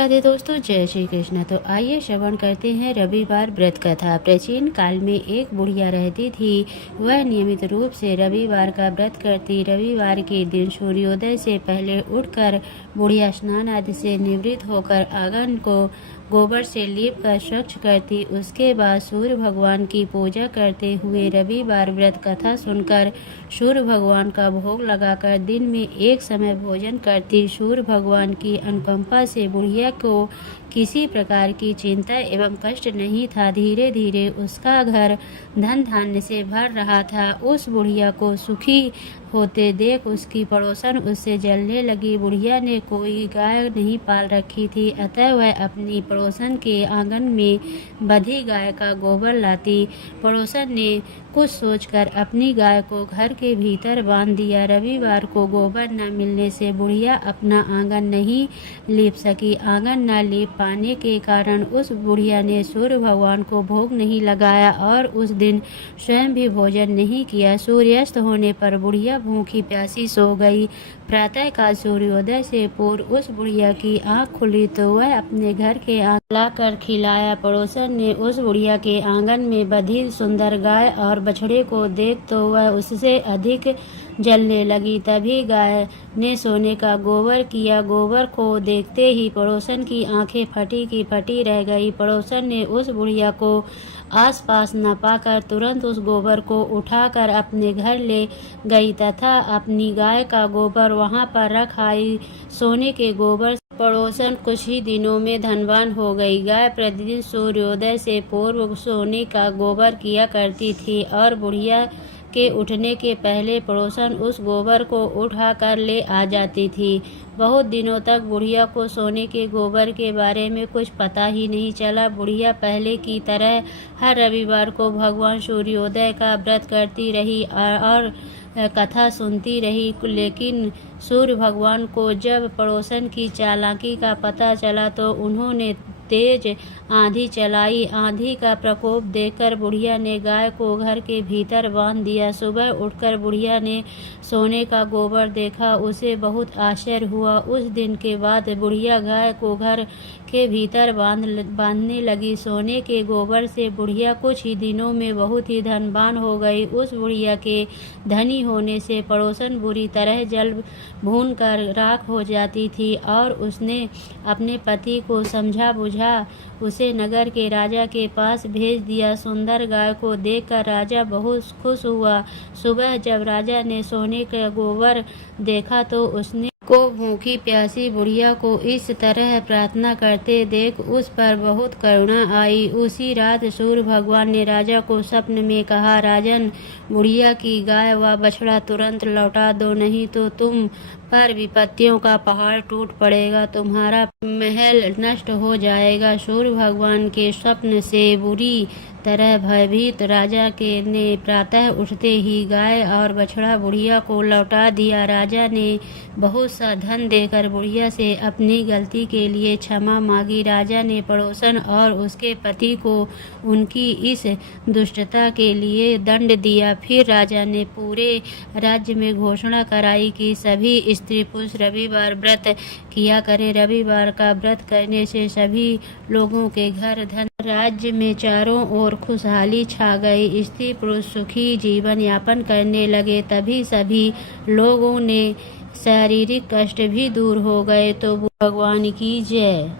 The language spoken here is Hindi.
राधे दोस्तों, जय श्री कृष्ण। तो आइए श्रवण करते हैं रविवार व्रत कथा। प्राचीन काल में एक बुढ़िया रहती थी। वह नियमित रूप से रविवार का व्रत करती। रविवार के दिन सूर्योदय से पहले उठकर बुढ़िया स्नान आदि से निवृत्त होकर आंगन को गोबर से लीप कर स्वच्छ करती। उसके बाद सूर्य भगवान की पूजा करते हुए रविवार व्रत कथा सुनकर सूर्य भगवान का भोग लगाकर दिन में एक समय भोजन करती। सूर्य भगवान की अनुकंपा से बुढ़िया को किसी प्रकार की चिंता एवं कष्ट नहीं था। धीरे धीरे उसका घर धन धान्य से भर रहा था। उस बुढ़िया को सुखी होते देख उसकी पड़ोसन उससे जलने लगी। बुढ़िया ने कोई गाय नहीं पाल रखी थी, अतः वह अपनी पड़ोसन के आंगन में बंधी गाय का गोबर लाती। पड़ोसन ने कुछ सोचकर अपनी गाय को घर के भीतर बांध दिया। रविवार को गोबर न मिलने से बुढ़िया अपना आंगन नहीं लीप सकी। आंगन न लीप पाने के कारण उस बुढ़िया ने सूर्य भगवान को भोग नहीं लगाया और उस दिन स्वयं भी भोजन नहीं किया। सूर्यास्त होने पर बुढ़िया भूखी प्यासी सो गई। प्रातः काल सूर्योदय से पूर्व उस बुढ़िया की आंख खुली तो वह अपने घर के आंगन लाकर खिलाया। पड़ोसन ने उस बुढ़िया के आंगन में बंधी सुंदर गाय और बछड़े को देख तो वह उससे अधिक जलने लगी। तभी गाय ने सोने का गोबर किया। गोबर को देखते ही पड़ोसन की आंखें फटी की फटी रह गई। पड़ोसन ने उस बुढ़िया को आसपास न पाकर तुरंत उस गोबर को उठाकर अपने घर ले गई तथा अपनी गाय का गोबर वहां पर रख आई। सोने के गोबर से पड़ोसन कुछ ही दिनों में धनवान हो गई। गाय प्रतिदिन सूर्योदय से पूर्व सोने का गोबर किया करती थी और बुढ़िया के उठने के पहले पड़ोसन उस गोबर को उठाकर ले आ जाती थी। बहुत दिनों तक बुढ़िया को सोने के गोबर के बारे में कुछ पता ही नहीं चला। बुढ़िया पहले की तरह हर रविवार को भगवान सूर्योदय का व्रत करती रही और कथा सुनती रही। लेकिन सूर्य भगवान को जब पड़ोसन की चालाकी का पता चला तो उन्होंने तेज आंधी चलाई। आंधी का प्रकोप देखकर बुढ़िया ने गाय को घर के भीतर बांध दिया। सुबह उठकर बुढ़िया ने सोने का गोबर देखा, उसे बहुत आश्चर्य हुआ। उस दिन के बाद बुढ़िया गाय को घर के भीतर बांधने लगी। सोने के गोबर से बुढ़िया कुछ ही दिनों में बहुत ही धनवान हो गई। उस बुढ़िया के धनी होने से पड़ोसन बुरी तरह जल भून कर राख हो जाती थी और उसने अपने पति को समझा बुझा उसे नगर के राजा के पास भेज दिया। सुंदर गाय को देखकर राजा बहुत खुश हुआ। सुबह जब राजा ने सोने का गोबर देखा तो उसने को भूखी प्यासी बुढ़िया को इस तरह प्रार्थना करते देख उस पर बहुत करुणा आई। उसी रात सूर्य भगवान ने राजा को स्वप्न में कहा, राजन, बुढ़िया की गाय व बछड़ा तुरंत लौटा दो, नहीं तो तुम पर विपत्तियों का पहाड़ टूट पड़ेगा, तुम्हारा महल नष्ट हो जाएगा। सूर्य भगवान के स्वप्न से बुरी तरह भयभीत राजा के ने प्रातः उठते ही गाय और बछड़ा बुढ़िया को लौटा दिया। राजा ने बहुत सा धन देकर बुढ़िया से अपनी गलती के लिए क्षमा मांगी। राजा ने पड़ोसन और उसके पति को उनकी इस दुष्टता के लिए दंड दिया। फिर राजा ने पूरे राज्य में घोषणा कराई कि सभी स्त्री पुरुष रविवार व्रत किया करें। रविवार का व्रत करने से सभी लोगों के घर धन राज्य में चारों ओर खुशहाली छा गई। स्त्री पुरुष सुखी जीवन यापन करने लगे। तभी सभी लोगों ने शारीरिक कष्ट भी दूर हो गए। तो भगवान की जय।